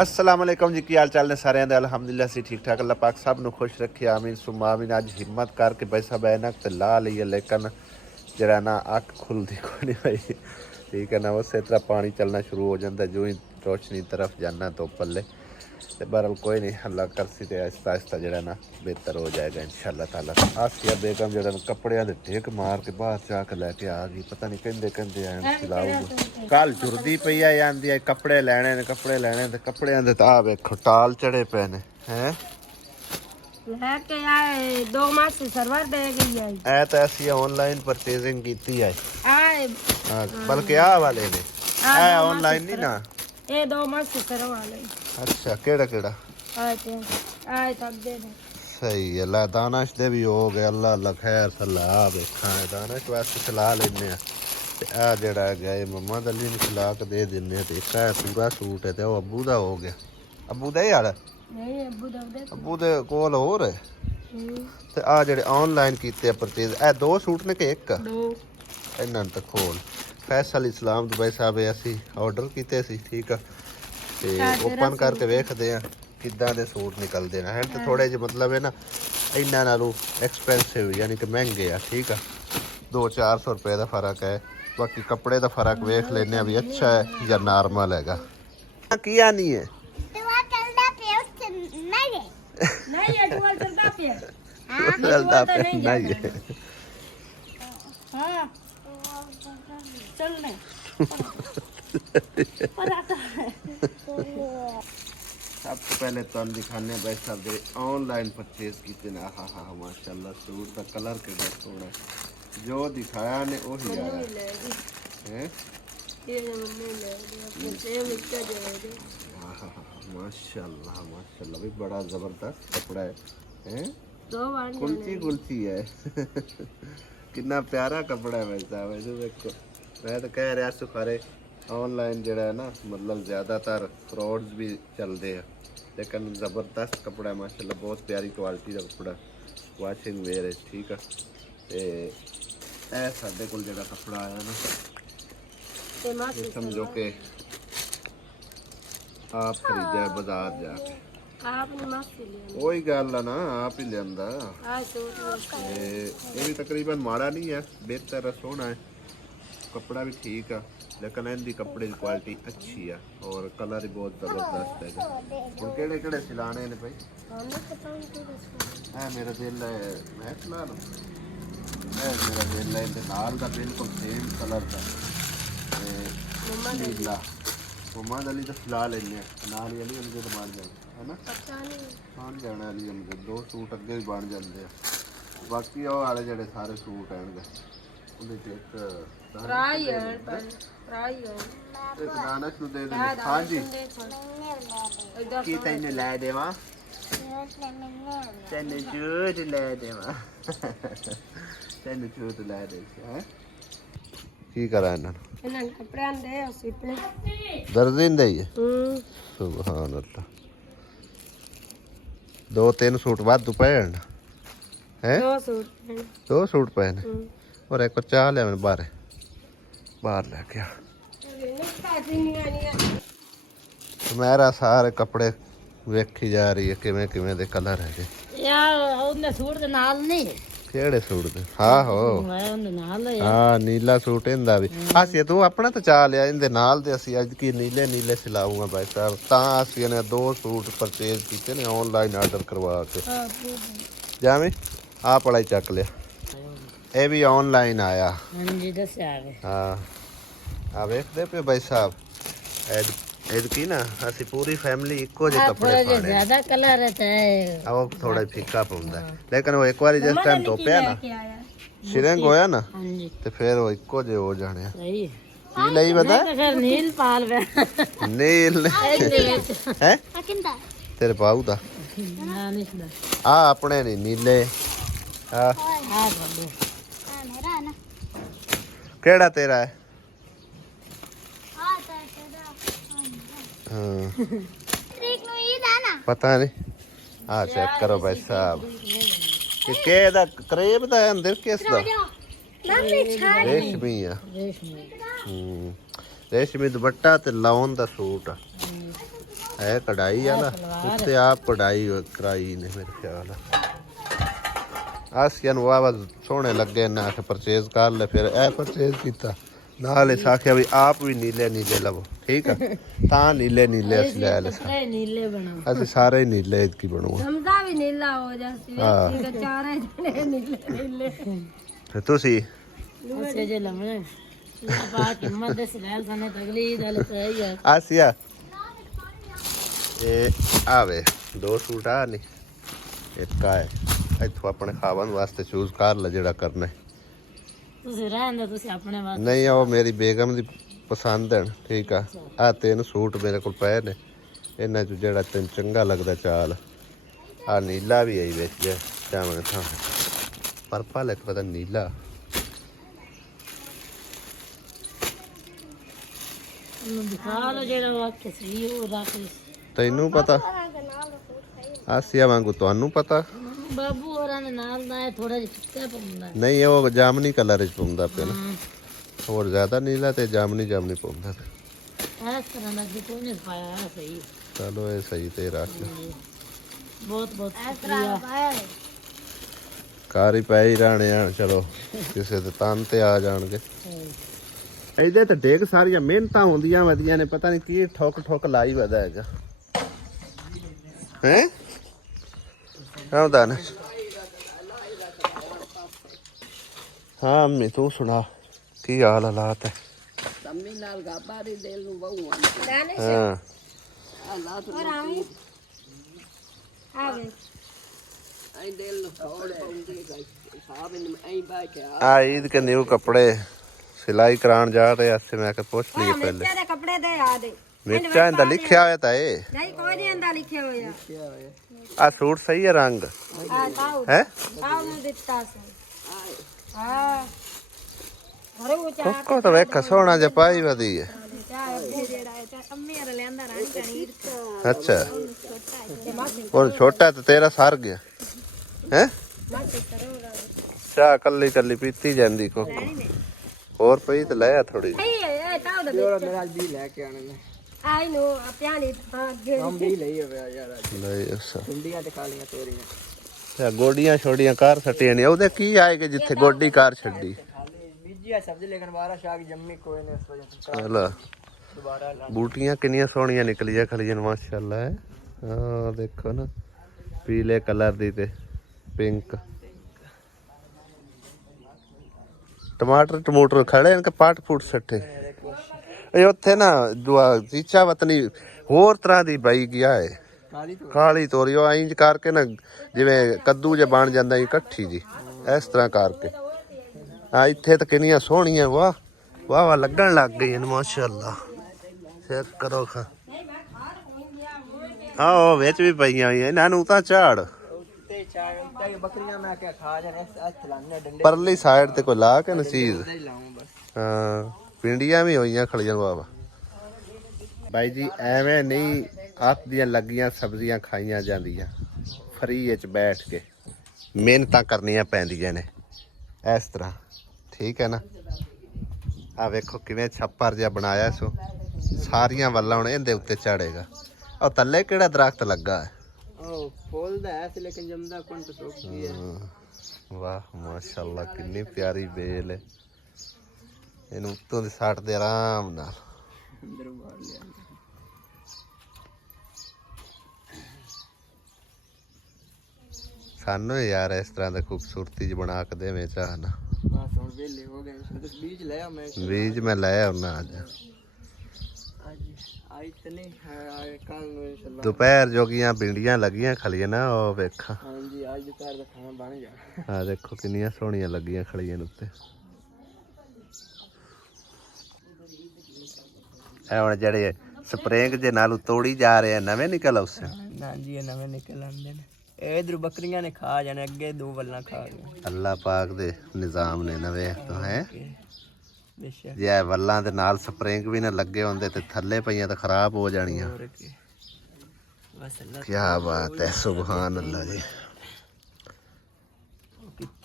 अस्सलाम वालेकुम जी की हाल चाल ने सारे अलहमदुलिल्लाह से ठीक ठाक अल्लाह पाक सब नु खुश रखे आमीन सुमा आमीन। अज हिम्मत करके भाई साहब ऐनक ते ला ली है लेकिन जरा ना अख खुलती कोई नहीं भाई ठीक है ना। उस तरह पानी चलना शुरू हो जाता जो ही रोशनी तरफ जाना तो पल्ले तो बहरहाल कोई नहीं अल्लाह करसी तो आहिस्ता आहिस्ता जरा ना बेहतर हो जाएगा इंशाअल्लाह ताला। आसिया बेगम जरा कपड़िया के टेक मार के बाहर जाके लैके आ गई पता नहीं कहते कहते आए खिलाऊगी कल जुरदी पई आई आंदी कपड़े लैने ने कपड़िया के आ वेखो टाल चढ़े पे ने हैं लेके आए 2 मास से सर्वर दे गई है ए तो ऐसी ऑनलाइन परचेजिंग की है आए बल्कि आ वाले ने ए ऑनलाइन नहीं ना ये 2 मास से सर्वर वाले अच्छा केड़ा केड़ा आए तब दे दे सही है ला दानश दे भी हो गए अल्लाह अल्लाह खैर सलाह देखा है दानश वास्ते सलाह लेने आ जड़ा गया मम्मा दली ने खिला के दे दिने ते एक पूरा सूट है ते वो अब्बू दा हो गया अब्बू दा यार नहीं अब्बू दे कोल होर है ते आ जेड़े ऑनलाइन कीते परचेज ए 2 सूट ने के एक इन्हां ते खोल फैसल इस्लाम दुबई साहब ऐसी ऑर्डर कीते सी ठीक है ते ओपन करके वेखदे आ किदां दे सूट निकलदे ने हैं ते थोड़े जे मतलब है ना इन्हां नालों एक्सपेंसिव यानी कि महंगे आ ठीक है 200-400 रुपए का फर्क है बाकी कपड़े का फर्क वेख लेने भी अच्छा है या नॉर्मल हैगा किया नहीं है नहीं ये डुअल चलता पे चलता पे नहीं है हां चलने पर आता है सबसे पहले तो हम दिखाने भाई साहब दे ऑनलाइन परचेज कीते ना हा हा माशाल्लाह सूट का कलर के सोना जो दिखाया ने वही आया हैं ये मम्मी ले अपने से मिक्का दे माशाल्लाह माशाल्लाह भी बड़ा जबरदस्त कपड़ा है 2 बार कुल्ची कुल्ची है कितना प्यारा कपड़ा है भाई साहब ऐसे देखो मैं तो कह रहा सुखारे ऑनलाइन जड़ा है ना मतलब ज़्यादातर फ्रॉड्स भी चलते हैं लेकिन ज़बरदस्त कपड़ा है माशाल्लाह बहुत प्यारी क्वालिटी का कपड़ा वाशिंग वेयर है ठीक है ते ए साडे कोल जड़ा कपड़ा आया ना ते समझो कि आप खरीदा बाजार जाके आपने माफी लिया वही गल है ना आप ही लिया आज तो ये भी तकरीबन माड़ा नहीं है बेहतर है सोना है कपड़ा भी ठीक है लेकिन इनकी कपड़े की क्वालिटी अच्छी है और कलर भी बहुत ज़बरदस्त है और केड़े केड़े सिलाने ने भाई मेरा दिल है मैं सिला लूँ मेरा दिल है इनके नाल का बिल्कुल सेम कलर का नीला मोहम्मद अली तो सिला लेने नाल अली उनके तो बन जाए है ना बन जाने वाली उनके 2 सूट अगे भी बन जाते हैं बाकी वो वाले जड़े सारे सूट हैं उनके हाँ जी की तेन लै देव तेन झूठ लै देव तेन झूठ लै दे की करा इन्हां कपड़े आंदे सिपने दर्जी दे ही सुभान अल्लाह 2-3 सूट वाधू पे हैं 2 सूट पे ने और एक चाह लिया मैंने बाहर लेके आ मेरा सारे कपड़े वेखी जा रही है किवें किवें दे कलर है यार उनने सूट दे नाल नहीं केड़े सूट दे हाँ हो हाँ नीला सूट इंदा भी आसिया तू अपना तो चाह लिया इंदे नाल दे असी अज की नीले नीले सिलाऊंगा भाई साहब तां आसिया ने 2 सूट परचेज कीते ने ऑनलाइन ऑर्डर करवा के जावे आप पढ़ाई चक लिया ये भी ऑनलाइन आया हाँ आ वेखदे पे भाई साहब ऐड की ना असी पूरी फैमिली इको जे कपड़े पाने ज्यादा कलर रहता है अब थोड़ा फीका पौंदा लेकिन वो एक बार जिस टाइम धोपिया ना शिरंग होया ना ते फिर वो इको जे हो जाने सही की लई बता फिर नील पाल नील हैं तेरे पाऊ दा आ अपने नहीं नीले आ केड़ा तेरा है हाँ पता नहीं हाँ चेक करो भाई साहब कि दा करेब दा अंदर किस दा रेशमी है रेशमी दुपट्टा ते लाउन दा सूट ਹੈ ਕਢਾਈ ਆ ਨਾ ਉੱਤੇ ਆਪ ਕਢਾਈ ਕਰਾਈ ਨੇ ਮੇਰੇ ਖਿਆਲ ਆਸੀਆਂ ਨੂੰ ਆਵਾ ਸੋਹਣੇ ਲੱਗੇ ਨਾ ਕਿ ਪਰਚੇਜ਼ ਕਰ ਲੈ ਫਿਰ ਇਹ ਪਰਚੇਜ਼ ਕੀਤਾ ਨਾਲ ਇਸ ਆਖਿਆ ਵੀ ਆਪ ਵੀ ਨੀਲੇ ਨੀਲੇ ਲਵੋ ਠੀਕ ਆ ਤਾਂ ਨੀਲੇ ਨੀਲੇ ਅਸੀਂ ਲੈ ਲੈ ਕੱਪੜੇ ਨੀਲੇ ਬਣਾਓ ਅਸੀਂ ਸਾਰੇ ਹੀ ਨੀਲੇ ਕੀ ਬਣੂਗਾ ਸਮਝਾ ਵੀ ਨੀਲਾ ਹੋ ਜਾਸੀ ਵੇ ਚਾਰੇ ਜਣੇ ਨੀਲੇ ਨੀਲੇ ਤੇ ਤੁਸੀਂ ਅੱਛੇ ਜੇ ਲਮਣੇ ਬਾਤ ਹਿੰਮਤ ਦੇ ਸਲਾਲ ਸਾਨੇ ਤਗਲੀ ਦਲ ਤੇ ਹੈ ਆਸੀਆ ਇਹ ਆਵੇ ਦੋ ਸੂਟ ਆ ਨਹੀਂ ਇੱਕ ਆ ਇੱਥੋਂ ਆਪਣੇ ਖਾਵਨ ਵਾਸਤੇ ਚੂਜ਼ ਕਰ ਲੈ ਜਿਹੜਾ ਕਰਨਾ ਤੁਸੀਂ ਰਹਿੰਦੇ ਤੁਸੀਂ ਆਪਣੇ ਵਾਸਤੇ ਨਹੀਂ ਉਹ ਮੇਰੀ ਬੇਗਮ ਦੀ ਪਸੰਦ ਹੈ ਠੀਕ ਆ ਆ ਤਿੰਨ ਸੂਟ ਮੇਰੇ ਕੋਲ ਪਏ ਨੇ ਇਹਨਾਂ ਚ ਜਿਹੜਾ ਤੈਨੂੰ ਚੰਗਾ ਲੱਗਦਾ ਚਾਲ ਆ ਨੀਲਾ ਵੀ ਆਈ ਵਿੱਚ ਚਾਵਣ ਥਾਂ ਪਰਪਲ ਇੱਕ ਪਤਾ ਨੀਲਾ ਨੂੰ ਦਿਖਾ ਲੋ ਜਿਹੜਾ ਵਾਕ ਸਹੀ ਉਹ ਰੱਖ ਤੈਨੂੰ ਪਤਾ ਆਸੀਆ ਵਾਂਗੂ ਤੁਹਾਨੂੰ ਪਤਾ ਬਾਬੂ ਹੋਰਾਂ ਦੇ ਨਾਲ ਦਾ ਥੋੜਾ ਜਿਹਾ ਫਿੱਕਾ ਪਾਉਂਦਾ ਨਹੀਂ ਉਹ ਜਾਮਨੀ ਕਲਰ ਚ ਪਾਉਂਦਾ ਪਿਆ ਨਾ ਹੋਰ ਜ਼ਿਆਦਾ ਨੀਲਾ ਤੇ ਜਾਮਨੀ ਜਾਮਨੀ ਪਾਉਂਦਾ ਪਿਆ ਇਸ ਤਰ੍ਹਾਂ ਦਾ ਜੀ ਕੋਈ ਨਹੀਂ ਪਾਇਆ ਸਹੀ ਚਲੋ ਇਹ ਸਹੀ ਤੇ ਰੱਖ ਬਹੁਤ ਬਹੁਤ ਇਸ ਤਰ੍ਹਾਂ ਪਾਇਆ ਕਾਰ ਹੀ ਪੈ ਹੀ ਰਾਣੇ ਆ ਚਲੋ ਕਿਸੇ ਦੇ ਤਨ ਤੇ ਆ ਜਾਣਗੇ ਇਹਦੇ ਤੇ ਡੇਗ ਸਾਰੀਆਂ ਮਿਹਨਤਾਂ ਹੁੰਦੀਆਂ ਵਧੀਆਂ ਨੇ ਪਤਾ ਨਹੀਂ ਕੀ ਠੋਕ ਠੋਕ ਲਾਈ ਵਦਾ ਹੈਗਾ ਹੈ ਆਉਂਦਾ ਨਾ ਹਾਂ ਮੈਂ ਤੂੰ ਸੁਣਾ ਕੀ ਹਾਲ ਹਾਲਾਤ ਹੈ ਸੰਮੀ ਨਾਲ ਗਾਬਾ ਦੀ ਦਿਲ ਨੂੰ ਬਹੁ ਹਾਂ ਅੱਲਾਹ ਤੋਂ ਆਵੇ ਆਈ ਦਿਲ ਨੂੰ ਥੋੜੇ ਪਾਉਂਦੀ ਗਈ ਸਾਹਬ ਨੇ ਐਂ ਬਾ ਕੇ ਆ ਈਦ ਕੇ ਨਿਊ ਕੱਪੜੇ सिलाई कराने जा रहे हैं मैं पूछ लिए पहले ਮਿਰਚਾਂ ਦੇ ਕੱਪੜੇ ਦੇ ਯਾਦ मिर्चा इंदा लिखा होया था ये ਨਹੀਂ ਕੋਈ ਨਹੀਂ ਅੰਦਾ ਲਿਖਿਆ ਹੋਇਆ आ सूट सही है रंग ਆ ਤਾਉ है ਤਾਉ ਨੂੰ ਦਿੱਤਾ ਸੀ ਹਾਂ ਘਰੋਂ ਚਾਹ कोको तो वेख सोना जे पाई वदी है ਚਾਹ ਅੱਗੇ ਜਿਹੜਾ ਹੈ ਚਾਹ ਅੰਮੀ ਆ ਲੈਂਦਾ ਰਾਂ ਕਣੀਰ अच्छा ਤੇ ਮਾਸੀ और छोटा तो तेरा सार गया है ਮਾਸੀ ਕਰੋ चाह कल्ली कल्ली पीती जांदी कोको और पई तो ले थोड़ी ਇਹ ਤਾਉ ਦਾ ਜਿਹੜਾ ਮੇਰਾ ਵੀ ਲੈ ਕੇ ਆਣੇ ਨੇ ਆਈ ਨੂੰ ਪਿਆਣੀ ਅੱਗੇ ਹਮ ਵੀ ਲਈ ਹੋਇਆ ਯਾਰ नहीं ऐसा ਕੁੰਡੀਆਂ ਤੇ ਖਾਲੀਆਂ ਤੋਰੀਆਂ ਤੇ ਗੋਡੀਆਂ ਛੋਡੀਆਂ ਕਾਰ ਸੱਟੀਆਂ ਨੇ ਉਹਦੇ ਕੀ ਆਏਗੇ ਜਿੱਥੇ ਗੋਡੀ ਕਾਰ ਛੱਡੀ ਬੀਜੀ ਆ ਸਬਜ਼ੀ ਲੇਕਿਨ ਬਾਰਾ ਸ਼ਾਗ ਜੰਮੀ ਕੋਈ ਨਹੀਂ ਇਸ ਵਜ੍ਹਾ ਚਲ ਦੁਬਾਰਾ ਬੂਟੀਆਂ ਕਿੰਨੀਆਂ ਸੋਹਣੀਆਂ ਨਿਕਲੀਆਂ ਖਲੀਆਂ ਮਾਸ਼ਾਅੱਲਾ ਹੈ ਹਾਂ ਦੇਖੋ ਨਾ ਪੀਲੇ ਕਲਰ ਦੀ ਤੇ ਪਿੰਕ ਟਮਾਟਰ ਟਮੂਟਰ ਖੜੇ ਨੇ ਕਿ ਪਾਟ ਫੂਟ ਸੱਟੇ ਇਹ ਉੱਥੇ ਨਾ ਦੁਆ ਚੀਚਾ ਵਤਨੀ ਹੋਰ ਤਰ੍ਹਾਂ ਦੀ ਬਾਈ ਗਿਆ ਹੈ ਕਾਲੀ ਤੋਂ ਕਾਲੀ ਤੋਰੀ ਉਹ ਇੰਜ ਕਰਕੇ ਨਾ ਜਿਵੇਂ ਕੱਦੂ ਜੇ ਬਣ ਜਾਂਦਾ ਇਕੱਠੀ ਜੀ ਇਸ ਤਰ੍ਹਾਂ ਕਰਕੇ ਆ ਇੱਥੇ ਤਾਂ ਕਿੰਨੀਆਂ ਸੋਹਣੀਆਂ ਵਾਹ ਵਾਹ ਵਾਹ ਲੱਗਣ ਲੱਗ ਗਈਆਂ ਮਾਸ਼ਾਅੱਲਾ ਫਿਰ ਕਰੋ ਖਾ ਆਹ ਵਿੱਚ ਵੀ ਪਈਆਂ ਹੋਈਆਂ ਇਹਨਾਂ ਨੂੰ ਤਾਂ ਝਾੜ ਤੇ ਚਾਹ ਤੇ ਬੱਕਰੀਆਂ ਮੈਂ ਕਿਹਾ ਖਾ ਜਾਣ ਇਸ ਲਾਣੇ ਡੰਡੇ ਪਰਲੀ ਸਾਈਡ ਤੇ ਕੋਈ ਲਾ ਕੇ ਨਾ ਚੀਜ਼ ਹੀ ਲਾਉਂ ਬਸ ਹਾਂ ਪਿੰਡੀਆਂ ਵੀ ਹੋਈਆਂ ਖਲੀਆਂ ਬਾਬਾ ਬਾਈ ਜੀ ਐਵੇਂ ਨਹੀਂ ਹੱਥ ਦੀਆਂ ਲੱਗੀਆਂ ਸਬਜ਼ੀਆਂ ਖਾਈਆਂ ਜਾਂਦੀਆਂ ਫਰੀ ਵਿੱਚ ਬੈਠ ਕੇ ਮਿਹਨਤਾਂ ਕਰਨੀਆਂ ਪੈਂਦੀਆਂ ਨੇ ਇਸ ਤਰ੍ਹਾਂ ਠੀਕ ਹੈ ਨਾ ਆ ਵੇਖੋ ਕਿਵੇਂ ਛੱਪਰ ਜਿਹਾ ਬਣਾਇਆ ਸੋ ਸਾਰੀਆਂ ਵੱਲਾਂ ਹੁਣ ਇਹਦੇ ਉੱਤੇ ਚੜੇਗਾ ਉਹ ਥੱਲੇ ਕਿਹੜਾ ਦਰਖਤ ਲੱਗਾ ਹੈ ਉਹ ਫੁੱਲ ਦਾ ਹੈ ਸੀ ਲੇਕਿਨ ਜੰਮਦਾ ਕੋਣ ਤੋਂ ਸੁੱਕ ਗਿਆ ਵਾਹ ਮਾਸ਼ਾਅੱਲਾ ਕਿੰਨੀ ਪਿਆਰੀ ਬੇਲ ਹੈ ਇਹਨੂੰ ਉੱਤੋਂ ਦੀ ਸੱਟ ਦੇ ਆਰਾਮ ਨਾਲ ਅੰਦਰ ਮਾਰ ਲਿਆ ਸਾਨੂੰ ਯਾਰ ਇਸ ਤਰ੍ਹਾਂ ਦਾ ਖੂਬਸੂਰਤੀ ਚ ਬਣਾ ਕੇ ਦੇਵੇਂ ਚਾਹ ਨਾ ਬਸ ਹੁਣ ਵੇਲੇ ਹੋ ਗਏ ਉਸ ਬੀਜ ਲਿਆ ਮੈਂ ਬੀਜ ਮੈਂ ਲੈ ਆਉਣਾ ਅੱਜ ਅੱਜ ਆਈ ਤਨੇ ਕੱਲ ਨੂੰ ਇਨਸ਼ਾਅੱਲਾ ਦੁਪਹਿਰ ਜੋਗੀਆਂ ਭਿੰਡੀਆਂ ਲੱਗੀਆਂ ਖਲੀਆਂ ਨਾ ਉਹ ਵੇਖਾਂ ਹਾਂਜੀ ਅੱਜ ਦੁਪਹਿਰ ਦਾ ਖਾਣਾ ਬਣ ਗਿਆ ਆ ਦੇਖੋ ਕਿੰਨੀਆਂ ਸੋਹਣੀਆਂ ਲੱਗੀਆਂ ਖਲੀਆਂ ਉੱਤੇ ਇਹ ਹੁਣ ਜਿਹੜੇ ਸਪਰੇਂਗ ਦੇ ਨਾਲ ਤੋੜੀ ਜਾ ਰਹੇ ਆ ਨਵੇਂ ਨਿਕਲ ਉਸੇ ਨਾ ਜੀ ਇਹ ਨਵੇਂ ਨਿਕਲ ਆਉਂਦੇ ਨੇ ਇਹ ਇਧਰ ਬੱਕਰੀਆਂ ਨੇ ਖਾ ਜਾਣੇ ਅੱਗੇ ਦੋ ਵੱਲਾਂ ਖਾ ਗਏ ਅੱਲਾਹ ਪਾਕ ਦੇ ਨਿਜ਼ਾਮ ਨੇ ਨਵੇਂ ਤੋਂ ਹੈ ਬੇਸ਼ੱਕ ਜੇ ਇਹ ਵੱਲਾਂ ਦੇ ਨਾਲ ਸਪਰੇਂਗ ਵੀ ਨਾ ਲੱਗੇ ਹੁੰਦੇ ਤੇ ਥੱਲੇ ਪਈਆਂ ਤਾਂ ਖਰਾਬ ਹੋ ਜਾਣੀਆਂ ਹੋਰ ਕੀ ਬਸ ਅੱਲਾ ਕੀ ਬਾਤ ਹੈ ਸੁਭਾਨ ਅੱਲਾਹ ਜੀ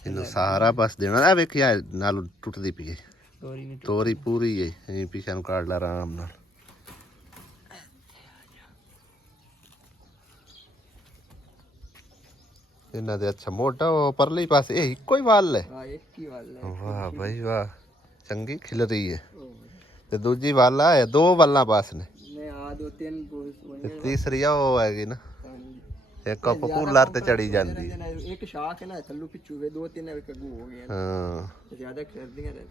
ਇਹਨੂੰ ਸਾਰਾ ਬਸ ਦੇਣਾ ਇਹ ਵੇਖਿਆ ਨਾਲ ਟੁੱਟਦੀ ਪਈ ਹੈ ਤੋਰੀ ਨਹੀਂ ਤੋਰੀ ਪੂਰੀ ਹੈ ਇਹ ਪਿੱਛੇ ਨੂੰ ਕੱਢ ਲਾ ਆਰਾਮ ਨਾਲ ਇਹਨਾਂ ਦੇ ਅੱਛਾ ਮੋਟਾ ਉਹ ਪਰਲੇ ਪਾਸੇ ਇਹ ਇੱਕੋ ਹੀ ਵਾਲ ਹੈ। ਹਾਂ ਇੱਕ ਹੀ ਵਾਲ ਹੈ। ਵਾਹ ਬਈ ਵਾਹ, ਚੰਗੀ ਖਿਲ ਰਹੀ ਹੈ। ਤੇ ਦੂਜੀ ਵਾਲਾ ਹੈ, ਦੋ ਵਾਲਾਂ ਪਾਸ ਨੇ। ਨੇ ਆ ਦੋ ਤਿੰਨ ਬੋਲ ਤੇ ਤੀਸਰੀ ਆ ਉਹ ਹੈਗੀ ਨਾ, ਇੱਕ ਪਪੂਲਰ ਤੇ ਚੜੀ ਜਾਂਦੀ। ਇੱਕ ਸ਼ਾਖ ਹੈ ਨਾ ਥੱਲੂ ਪਿੱਛੂ ਵੇ, ਦੋ ਤਿੰਨ ਕਗੂ ਹੋ ਗਏ। ਹਾਂ ਜ਼ਿਆਦਾ ਖਰਦੀਆਂ ਰਹਿ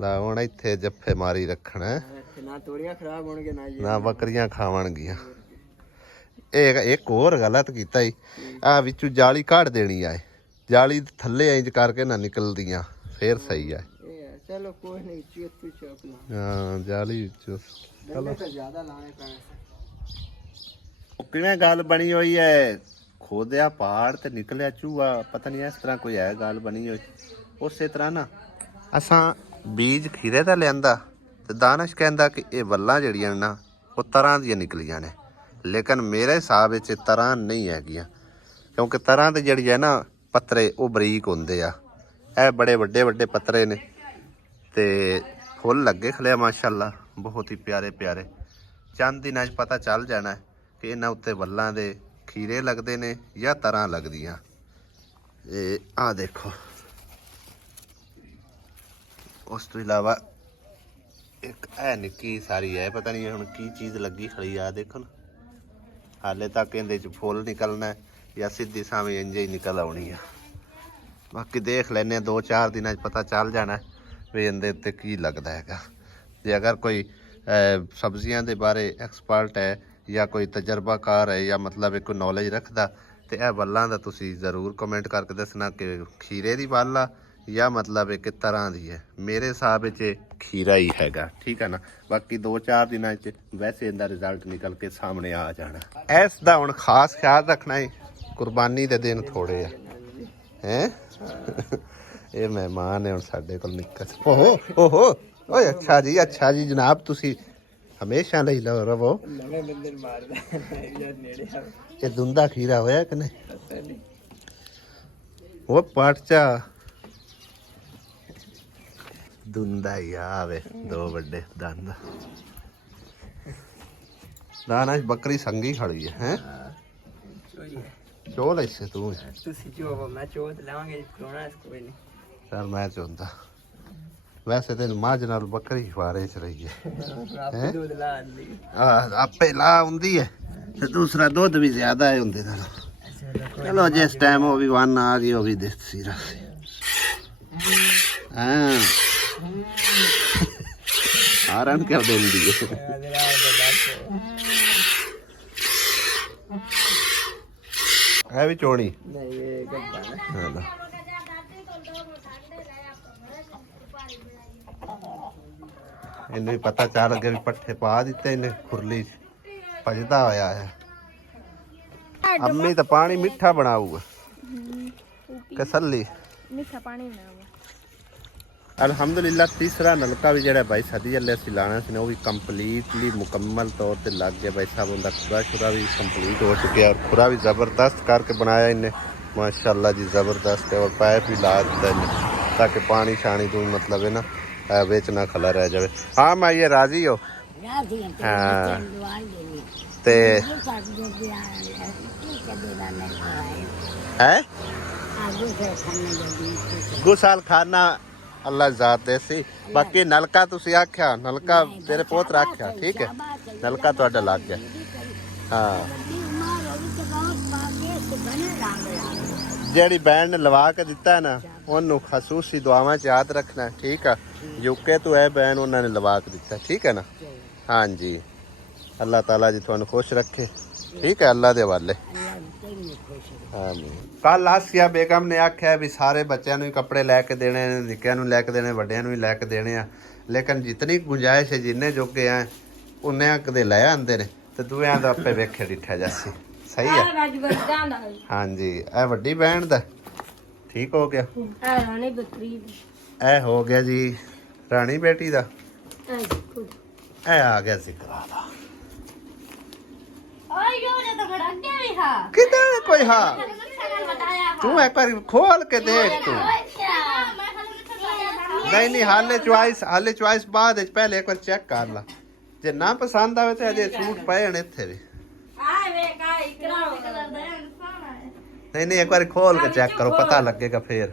ਲਾ ਹੁਣ ਇੱਥੇ ਜੱਫੇ ਮਾਰੀ ਰੱਖਣਾ ਹੈ। ਇੱਥੇ ਨਾ ਤੋੜੀਆਂ ਖਰਾਬ ਹੋਣਗੇ ਨਾ ਬੱਕਰੀਆਂ ਖਾਵਣਗੀਆਂ। ਇਹ ਇੱਕ ਹੋਰ ਗਲਤ ਕੀਤਾ ਈ, ਆ ਵਿੱਚੋਂ ਜਾਲੀ ਕੱਢ ਦੇਣੀ ਆ। ਜਾਲੀ ਥੱਲੇ ਇੰਜ ਕਰਕੇ ਨਾ ਨਿਕਲਦੀਆਂ, ਫੇਰ ਸਹੀ ਆ। ਚਲੋ ਕੋਈ ਨਹੀਂ, ਚੀਤ ਪਿੱਛੇ ਆਪਣਾ ਹਾਂ ਜਾਲੀ ਵਿੱਚੋਂ। ਚਲੋ ਜ਼ਿਆਦਾ ਲਾਣੇ ਪੈਣੇ। ਕਿਵੇਂ ਗੱਲ ਬਣੀ ਹੋਈ ਹੈ, ਖੋਦਿਆ ਪਹਾੜ ਤੇ ਨਿਕਲਿਆ ਚੂਹਾ, ਪਤਾ ਨਹੀਂ ਇਸ ਤਰ੍ਹਾਂ ਕੋਈ ਹੈ ਗੱਲ ਬਣੀ ਹੋਈ। ਉਸੇ ਤਰ੍ਹਾਂ ਨਾ ਅਸਾਂ ਬੀਜ ਖੀਰੇ ਦਾ ਲਿਆਂਦਾ ਤੇ ਦਾਨਸ਼ ਕਹਿੰਦਾ ਕਿ ਇਹ ਵੱਲਾਂ ਜਿਹੜੀਆਂ ਨਾ ਉਹ ਤਰ੍ਹਾਂ ਦੀਆਂ ਨਿਕਲੀਆਂ ਨੇ, ਲੇਕਿਨ ਮੇਰੇ ਹਿਸਾਬ ਵਿੱਚ ਤਰ੍ਹਾਂ ਨਹੀਂ ਹੈਗੀਆਂ, ਕਿਉਂਕਿ ਤਰ੍ਹਾਂ ਦੇ ਜਿਹੜੀ ਹੈ ਨਾ ਪੱਤਰੇ ਉਹ ਬਰੀਕ ਹੁੰਦੇ ਆ। ਇਹ ਬੜੇ ਵੱਡੇ ਵੱਡੇ ਪੱਤਰੇ ਨੇ ਤੇ ਫੁੱਲ ਲੱਗੇ ਖਲਿਆ ਮਾਸ਼ਾਅੱਲਾ, ਬਹੁਤ ਹੀ ਪਿਆਰੇ ਪਿਆਰੇ। ਚੰਦ ਦਿਨਾਂ 'ਚ ਪਤਾ ਚੱਲ ਜਾਣਾ ਕਿ ਇਹਨਾਂ ਉੱਤੇ ਵੱਲਾਂ ਦੇ ਖੀਰੇ ਲੱਗਦੇ ਨੇ ਜਾਂ ਤਰ੍ਹਾਂ ਲੱਗਦੀਆਂ। ਇਹ ਆ ਦੇਖੋ। ਉਸ ਤੋਂ ਇਲਾਵਾ ਇੱਕ ਇਹ ਨਿੱਕੀ ਸਾਰੀ ਹੈ, ਪਤਾ ਨਹੀਂ ਹੁਣ ਕੀ ਚੀਜ਼ ਲੱਗੀ ਖੜੀ ਆ। ਦੇਖੋ ਨਾ, ਹਾਲੇ ਤੱਕ ਇਹਦੇ 'ਚ ਫੁੱਲ ਨਿਕਲਣਾ ਜਾਂ ਸਿੱਧੀ ਸਾਵੇਂ ਇੰਜ ਹੀ ਨਿਕਲ ਆਉਣੀ ਆ। ਬਾਕੀ ਦੇਖ ਲੈਂਦੇ ਹਾਂ, 2-4 ਦਿਨਾਂ 'ਚ ਪਤਾ ਚੱਲ ਜਾਣਾ ਵੀ ਇਹਦੇ ਉੱਤੇ ਕੀ ਲੱਗਦਾ ਹੈਗਾ। ਜੇ ਅਗਰ ਕੋਈ ਸਬਜ਼ੀਆਂ ਦੇ ਬਾਰੇ ਐਕਸਪਰਟ ਹੈ ਜਾਂ ਕੋਈ ਤਜਰਬਾਕਾਰ ਹੈ ਜਾਂ ਮਤਲਬ ਕੋਈ ਨੌਲੇਜ ਰੱਖਦਾ, ਤੇ ਇਹ ਵੱਲਾਂ ਦਾ ਤੁਸੀਂ ਜ਼ਰੂਰ ਕਮੈਂਟ ਕਰਕੇ ਦੱਸਣਾ ਕਿ ਖੀਰੇ ਦੀ ਵੱਲ ਆ ਜਾਂ ਮਤਲਬ ਇੱਕ ਤਰ੍ਹਾਂ ਦੀ ਹੈ। ਮੇਰੇ ਹਿਸਾਬ ਵਿੱਚ ਖੀਰਾ ਹੀ ਹੈਗਾ, ਠੀਕ ਹੈ ਨਾ। ਬਾਕੀ 2-4 ਦਿਨਾਂ 'ਚ ਵੈਸੇ ਇਹਦਾ ਰਿਜ਼ਲਟ ਨਿਕਲ ਕੇ ਸਾਹਮਣੇ ਆ ਜਾਣਾ। ਇਸ ਦਾ ਹੁਣ ਖਾਸ ਖਿਆਲ ਰੱਖਣਾ ਹੈ, ਕੁਰਬਾਨੀ ਦੇ ਦਿਨ ਥੋੜੇ ਆ ਹੈ। ਇਹ ਮਹਿਮਾਨ ਹੈ ਹੁਣ ਸਾਡੇ ਕੋਲ ਨਿੱਕਾ। ਓਹੋ ਓਏ ਅੱਛਾ ਜੀ ਜਨਾਬ, ਤੁਸੀਂ ਹਮੇਸ਼ਾ ਲਈ ਲਓ ਰਵੋ। ਨਵੇਂ ਬੰਦੇ ਨੂੰ ਮਾਰਦਾ ਯਾਰ ਨੇੜੇ ਆ। ਇਹ ਦੁੰਦਾ ਖੀਰਾ ਹੋਇਆ ਕਿ ਨਹੀਂ? ਉਹ ਪਾਟਚਾ ਦੁੰਦਾ ਹੀ ਆਵੇ, ਦੋ ਵੱਡੇ ਦੰਦ। ਦਾਨਸ਼ ਬੱਕਰੀ ਸੰਗੀ ਖੜੀ ਹੈ। ਚੋਲ ਐਸੇ ਤੂੰ ਤੁਸੀਂ ਜੋ ਮੈਂ ਚੋਤ ਲਾਵਾਂਗੇ ਕੋਣਾ ਕੋਈ ਨਹੀਂ। ਚੱਲ ਮੈਂ ਚਾਹੁੰਦਾ ਵੈਸੇ ਤੇ ਮੱਝ ਨਾਲ ਬੱਕਰੀ ਫਾਰੇ ਚ ਰਹੀ ਹੈ। ਆਪੇ ਦੁੱਧ ਲਾ ਲਈ ਆਪੇ ਲਾ ਹੁੰਦੀ ਹੈ ਤੇ ਦੂਸਰਾ ਦੁੱਧ ਵੀ ਜ਼ਿਆਦਾ ਹੈ ਹੁੰਦੇ ਨਾਲ। ਚਲੋ ਜਿਸ ਟਾਈਮ ਉਹ ਵੀ ਵਨ ਆ ਗਈ ਉਹ ਵੀ ਦੇਸੀ ਰੱਖੀ। ਹਾਂ ਆਰਾਮ ਕਰ ਦਿੰਦੀ ਹੈ। ਹੈ ਵੀ ਚੋਣੀ ਨਹੀਂ ਇਹ ਗੱਡਾ ਨਾ। ਇਹਨੂੰ ਵੀ ਪਤਾ ਚੱਲ ਗਿਆ ਵੀ ਪੱਠੇ ਪਾ ਦਿੱਤੇ ਇਹਨੇ ਖੁਰਲੀ 'ਚ ਭਜਦਾ ਹੋਇਆ ਹੈ। ਅੰਮੀ ਤਾਂ ਪਾਣੀ ਮਿੱਠਾ ਬਣਾਊਗਾ ਕਸੱਲੀ ਮਿੱਠਾ ਪਾਣੀ ਬਣਾਵਾ। ਅਲਹਮਦੁਲਿਲਾ ਤੀਸਰਾ ਨਲਕਾ ਵੀ ਜਿਹੜਾ ਭਾਈ ਸਦੀ ਅੱਲੇ ਅਸੀਂ ਲਾਣਾ ਸੀ ਨਾ, ਉਹ ਵੀ ਕੰਪਲੀਟਲੀ ਮੁਕੰਮਲ ਤੌਰ ਤੇ ਲੱਗ ਗਿਆ। ਭਾਈ ਸਾਹਿਬ ਉਹਦਾ ਖੁਰਾ ਵੀ ਕੰਪਲੀਟ ਹੋ ਚੁੱਕਿਆ, ਔਰ ਖੁਰਾ ਵੀ ਜ਼ਬਰਦਸਤ ਕਰਕੇ ਬਣਾਇਆ ਇਹਨੇ माशाल्लाह जी ज़बरदस्त है। और पाइप भी ला दिता है ताकि पानी शानी तो मतलब है ना बेच ना खला रह जाए। हाँ मैं ये राजी हो हाँ ते है गुसाल खाना अल्लाह ज़ात देसी। बाकी नलका तुसी आख्या नलका तेरे पोत रखा ठीक है, नलका तुहाडा लग गया। हाँ ਜਿਹੜੀ ਬੈਂਡ ਨੇ ਲਵਾ ਕੇ ਦਿੱਤਾ ਹੈ ਨਾ ਉਹਨੂੰ ਖਸੂਸੀ ਦੁਆਵਾਂ 'ਚ ਯਾਦ ਰੱਖਣਾ ਠੀਕ ਆ। ਯੂਕੇ ਤੋਂ ਇਹ ਬੈਂਡ ਉਹਨਾਂ ਨੇ ਲਵਾ ਕੇ ਦਿੱਤਾ ਠੀਕ ਹੈ ਨਾ। ਹਾਂਜੀ ਅੱਲਾਹ ਤਾਲਾ जी ਤੁਹਾਨੂੰ खुश रखे ठीक है, अल्लाह दे हवाले। कल आसिया बेगम ने आख्या भी सारे बच्चों ਨੂੰ ਕੱਪੜੇ ਲੈ ਕੇ ਦੇਣੇ ਨੇ, ਨਿੱਕਿਆਂ ਨੂੰ ਲੈ ਕੇ ਦੇਣੇ, ਵੱਡਿਆਂ ਨੂੰ ਵੀ ਲੈ ਕੇ ਦੇਣੇ ਆ, ਲੇਕਿਨ ਜਿੰਨੀ ਗੁੰਜਾਇਸ਼ ਹੈ ਜਿੰਨੇ ਜੋਗੇ ਆ ਉਹਨੇ ਕਦੇ ਲੈ ਆਂਦੇ ਨੇ ਤੇ ਦੂਆਂ ਦਾ ਆਪੇ ਵੇਖੇ ਡਿੱਠਾ ਜਾਸੀ। सही है हाँ जी। ए वड्डी बहन दा ठीक हो गया, ए हो गया जी रानी बेटी दा, ए आ गया जिक्रा दा। किधर कोई हा तू एक बार खोल के देख तू। नहीं नहीं हाले चॉइस बाद पहले एक बार चेक कर ला, जे ना पसंद आवे तो अजे सूट पए ने इत्थे भी। ਨਹੀਂ ਨਹੀਂ ਇੱਕ ਵਾਰੀ ਖੋਲ ਕੇ ਚੈੱਕ ਕਰੋ ਪਤਾ ਲੱਗੇਗਾ ਫੇਰ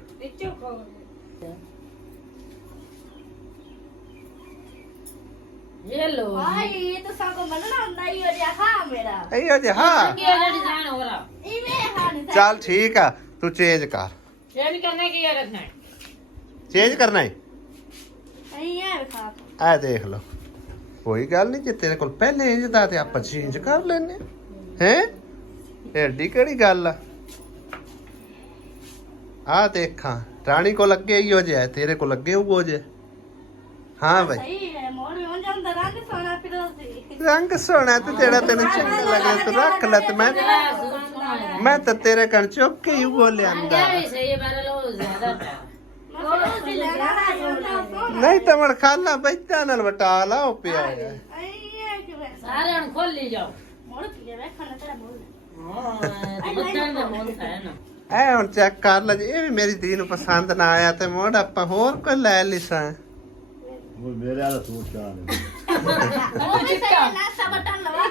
ये लो भाई ये तो सबको बनना ਹੁੰਦਾ ਹੀ ਹੋ ਜਾ ਹਾਂ ਮੇਰਾ ਇਹੋ ਜਿਹਾ ਹਾਂ ये डिजाइन हो रहा ਇਵੇਂ ਹਾਂ ਨਹੀਂ ਚੱਲ ਠੀਕ ਆ ਤੂੰ ਚੇਂਜ ਕਰ चेंज करने की ये रखना है ਚੇਂਜ ਕਰਨਾ ਹੈ ਨਹੀਂ ਯਾਰ ਖਾ ਆ ਦੇਖ ਲਓ ਕੋਈ ਗੱਲ ਨਹੀਂ ਜੇ ਤੇਰੇ ਕੋਲ ਪਹਿਲੇ ਇੰਜ ਦਾ ਤੇ ਆਪਾਂ ਚੇਂਜ ਕਰ ਲੈਨੇ ਹੈ ਐਡੀ ਕਿਹੜੀ ਗੱਲ ਆ ਆ ਦੇਖਾਂ ਰਾਣੀ ਕੋਲ ਅੱਗੇ ਹੀ ਹੋ ਜਾਏ ਤੇਰੇ ਕੋਲ ਅੱਗੇ ਉਹ ਹੋ ਜਾਏ ਹਾਂ ਭਾਈ ਸਹੀ ਹੈ ਮੋੜ ਹੋ ਜਾਂਦਾ ਰੰਗ ਸੋਨਾ ਫਿਰੋਜ਼ੀ ਰੰਗ ਸੋਹਣਾ ਤੇ ਜਿਹੜਾ ਤੈਨੂੰ ਚੰਗਾ ਲੱਗੇ ਤੂੰ ਰੱਖ ਲੈ ਤੇ ਮੈਂ ਤਾਂ ਤੇਰੇ ਕਣ ਚੁੱਕ ਕੇ ਹੀ ਉਹ ਲਿਆਂਦਾ ये भी सही है मेरे लो ज्यादा था ਫਿਰੋਜ਼ੀ ਲੈਣਾ ਹੈ ਨਹੀਂ ਤਾਂ ਮੜ ਖਾਲਾ ਬੈਠਾ ਨਾਲ ਵਟਾ ਲਾ ਉਹ ਪਿਆ ਹੈ ਆਈ ਕਿਵੇਂ सारे हम खोल ली जाओ ਮੋੜ ਕੀ ਵੇਖਣਾ ਤੇਰਾ ਮੋੜ तो बदन में बोलता है ना ਐ ਹੁਣ ਚੈੱਕ ਕਰ ਲੈ ਜੇ ਇਹ ਵੀ ਮੇਰੀ ਧੀ ਨੂੰ ਪਸੰਦ ਨਾ ਆਇਆ ਤੇ ਮੋੜ ਆਪਾਂ ਹੋਰ ਕੋਈ ਲੈ ਲਿਸਾਂ ਉਹ ਮੇਰੇ ਵਾਲਾ ਸੂਟ ਚਾਹ ਲੈ ਉਹ ਵੀ ਸਹੀ ਨਾ ਸਬਟਨ ਲਵਾ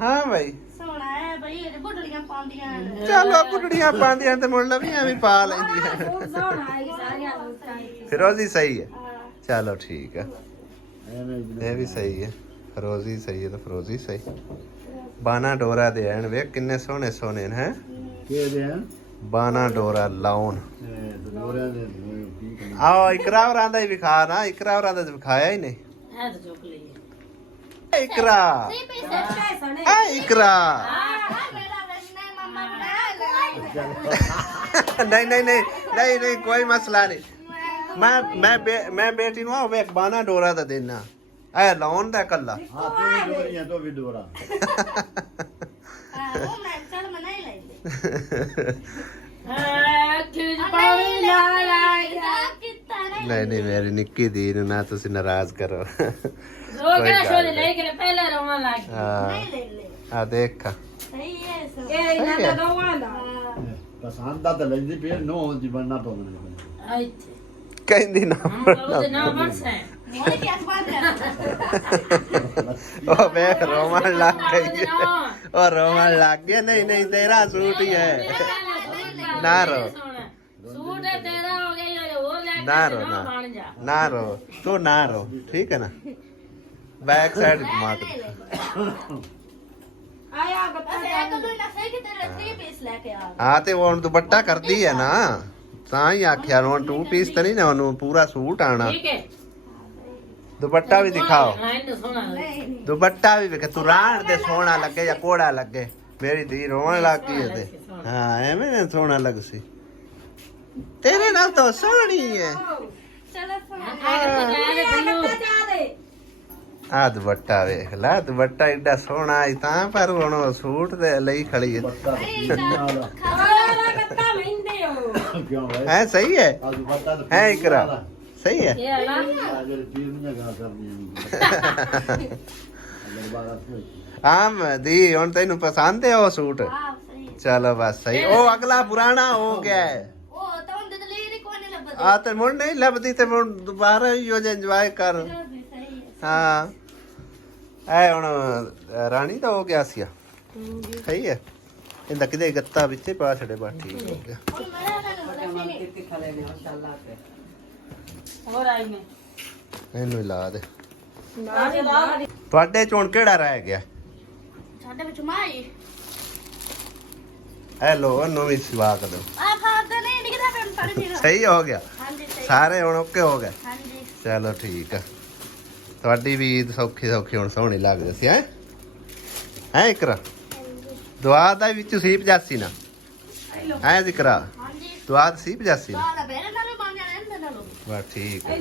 ਹਾਂ ਭਾਈ ਸੋਹਣਾ ਹੈ ਬਈ ਇਹ ਬੁੱਢੜੀਆਂ ਪਾਉਂਦੀਆਂ ਨੇ ਚਲੋ ਕੁੜੜੀਆਂ ਪਾਉਂਦੀਆਂ ਤੇ ਮੁੰਡਾ ਵੀ ਐਵੇਂ ਪਾ ਲੈਂਦੀਆਂ ਫਿਰੋਜ਼ੀ ਸਹੀ ਹੈ ਚਲੋ ਠੀਕ ਹੈ ਇਹ ਵੀ ਸਹੀ ਹੈ ਫਿਰੋਜ਼ੀ ਸਹੀ ਹੈ ਤਾਂ ਫਿਰੋਜ਼ੀ ਸਹੀ ਬਾਨਾ ਡੋਰਾ ਦੇ ਐਨ ਵੇਖ ਕਿੰਨੇ ਸੋਹਣੇ ਸੋਹਣੇ ਨੇ ਹੈ ਕੇ ਦੇ ਹਨ ਬਾਨਾ ਡੋਰਾ ਲਾਉਣ ਦੋਰਿਆਂ ਦੇ ਕੀ ਕਰਨਾ ਆਓ ਇਕਰਾ ਹੋਰਾਂ ਦਾ ਹੀ ਵਿਖਾ ਨਾ ਇਕਰਾ ਹੋਰਾਂ ਦਾ ਤਾਂ ਵਿਖਾਇਆ ਹੀ ਨਹੀਂ है तो चुक ली ਇਕਰਾ ਨਹੀਂ ਪੈਸੇ ਆ ਇਕਰਾ ਮੇਰਾ ਵੈਸਨੇ ਮਮਾ ਬਣਾ ਨਹੀਂ ਨਹੀਂ ਨਹੀਂ ਨਹੀਂ ਨਹੀਂ ਕੋਈ ਮਸਲਾ ਨਹੀਂ ਮੈਂ ਬੇਟੀ ਨੂੰ ਆ ਵੇਖ ਬਾਨਾ ਡੋਰਾ ਦਾ ਦੇਣਾ ਐ ਲਾਉਣ ਦਾ ਕੱਲਾ ਹਾਂ ਤੂੰ ਦੋਰੀਆਂ ਤੋਂ ਵੀ ਦੋਰਾ ਉਹ ਮੈਂ ਚੱਲ ਮਨਾ ਹੀ ਲੈਂਦੇ किस पानी ला लाया ਕਿਤਾ ਨਹੀਂ ਨਹੀਂ ਨਹੀਂ ਮੇਰੀ ਨਿੱਕੀ ਦੀ ਨੂੰ ਨਾ ਤੁਸੀਂ ਨਾਰਾਜ਼ ਕਰੋ रो के छोड़ ले के पहले रोने लगी ਹਾਂ ਨਹੀਂ ਲੈ ਲੈ ਆ ਦੇਖ ਸਹੀ ਹੈ ਸੋ ये इना तो दवाला ਪਸੰਦ ਦਾ ਤਾਂ ਲੈਂਦੀ ਪਈ ਨੋ ਦੀ ਬਣਨਾ ਪਵਣਾ आई ਕਹਿੰਦੀ ਨਾ हम बाबू से ना बन से ਮੋੜ ਕੇ ਅਖਬਾਰ ਦੇ ਉਹ ਵੇਖ ਰੋਮਨ ਲੱਗ ਗਈ ਉਹ ਰੋਮਨ ਲੱਗ ਗਿਆ ਨਹੀਂ ਨਹੀਂ ਤੇਰਾ ਸੂਟ ਹੀ ਹੈ ना रो। सूट है तेरा हो गया ये वो ले ना रो ना बन जा ना रो तू ना रो ठीक है ना बैक साइड घुमा के आया ਅਸੀਂ ਇੱਕ ਦੋ ਨਾ ਸਹੀ ਕਿ ਤੇਰੇ 3 ਪੀਸ ਲੈ ਕੇ ਆ ਹਾਂ ਤੇ ਉਹ ਹੁਣ ਦੁਪੱਟਾ ਕਰਦੀ ਹੈ ਨਾ ਤਾਂ ਹੀ ਆਖਿਆ ਹੁਣ 2 ਪੀਸ ਤਾਂ ਨਹੀਂ ਨਾ ਉਹਨੂੰ ਪੂਰਾ ਸੂਟ ਆਣਾ ठीक है ਦੁਪੱਟਾ ਵੀ ਦਿਖਾਓ लाइन तो सुना ਦੁਪੱਟਾ ਵੀ ਵੇਖ ਤੂੰ ਰਾਣ ਦੇ ਸੋਹਣਾ ਲੱਗੇ ਜਾਂ ਕੋੜਾ ਲੱਗੇ ਮੇਰੀ ਧੀ ਰੋਣ ਲੱਗ ਗਈ ਤੇ ਹਾਂ ਐਵੇਂ ਨਾ ਸੋਹਣਾ ਲੱਗ ਸੀ ਤੇਰੇ ਨਾਲ ਤਾਂ ਸੋਹਣੀ ਹੈ ਚਲੋ ਆ ਦੁਪੱਟਾ ਵੇਖ ਲੈ ਦੁਪੱਟਾ ਏਡਾ ਸੋਹਣਾ ਹੈ ਤਾਂ ਪਰ ਹੁਣ ਉਹ ਸੂਟ ਦੇ ਲਈ ਖੜੀ ਹੈ ਪੱਤਾ ਵਾਲਾ कितना महीने हो ਕਿਉਂ ਭਾਈ ਹੈ ਸਹੀ ਹੈ ਆ ਦੁਪੱਟਾ ਤਾਂ ਹੈ ਇਕਰਾ ਸਹੀ ਹੈ ये अल्लाह ਅਗਰ ਚੀਜ਼ ਨਹੀਂ ਗਾ ਕਰਨੀ ਅਗਰ ਬਾਰਾ ਆਮ ਦੀ ਹੁਣ ਤੈਨੂੰ ਪਸੰਦ ਹੈ ਉਹ ਸੂਟ ਹਾਂ ਸਹੀ ਚਲੋ ਬਸ ਸਹੀ ਉਹ ਅਗਲਾ ਪੁਰਾਣਾ ਹੋ ਗਿਆ ਹੈ ਉਹ ਤਾਂ ਉਹਦੇ ਲਈ ਰੀ ਕੋਈ ਨਹੀਂ ਲੱਭਦੀ ਆ ਤੇ ਮੁੜ ਨਹੀਂ ਲੱਭਦੀ ਤੇ ਮੁੜ ਦੁਬਾਰਾ ਹੀ ਉਹ ਇੰਜੋਏ ਕਰ ਸਹੀ ਹੈ ਹਾਂ ਐ ਹੁਣ ਰਾਣੀ ਦਾ ਹੋ ਗਿਆ ਸੀ ਸਹੀ ਹੈ ਇਹਦਾ ਕਿਤੇ ਗੱਤਾ ਵਿੱਚੇ ਪਾ ਛੜੇ ਬਾ ਠੀਕ ਹੋ ਗਿਆ ਹੁਣ ਮੈਂ ਨਹੀਂ और आई में ਇਹਨੂੰ ਹੀ ਲਾ ਦੇ आगे बाहर ਤੁਹਾਡੇ ਚੋਣ ਕਿਹੜਾ ਰਹਿ ਗਿਆ ਸਾਡੇ ਵਿੱਚ ਮਾਈ ਹੈਲੋ ਨੂੰ ਵੀ ਸਿਵਾ ਕਰ ਦਿਓ ਆ ਫਾਦਰ ਨਹੀਂ ਦਿਖਦਾ ਪੈਣ ਪਰ ਜੀ ਸਹੀ ਹੋ ਗਿਆ ਹਾਂਜੀ ਸਹੀ ਸਾਰੇ ਹੁਣ ਓਕੇ ਹੋ ਗਏ ਹਾਂਜੀ ਚਲੋ ਠੀਕ ਆ ਤੁਹਾਡੀ ਵੀ ਈਦ ਸੌਖੀ ਸੌਖੀ ਹੁਣ ਸੋਹਣੀ ਲੱਗਦੀ ਸੀ ਹੈ ਇਕਰਾ ਦੁਆ ਦਾ ਵਿੱਚ ਸੀ 85 ਨਾ ਹੈ ਜ਼ਿਕਰਾ ਹਾਂਜੀ ਦੁਆ ਸੀ 85 ਨਾ ਬਾਲਾ ਬੇਰੇ ਨਾਲ ਬਣ ਜਾਣਾ ਇਹਨਾਂ ਨਾਲ ਵਾ ਠੀਕ ਹੈ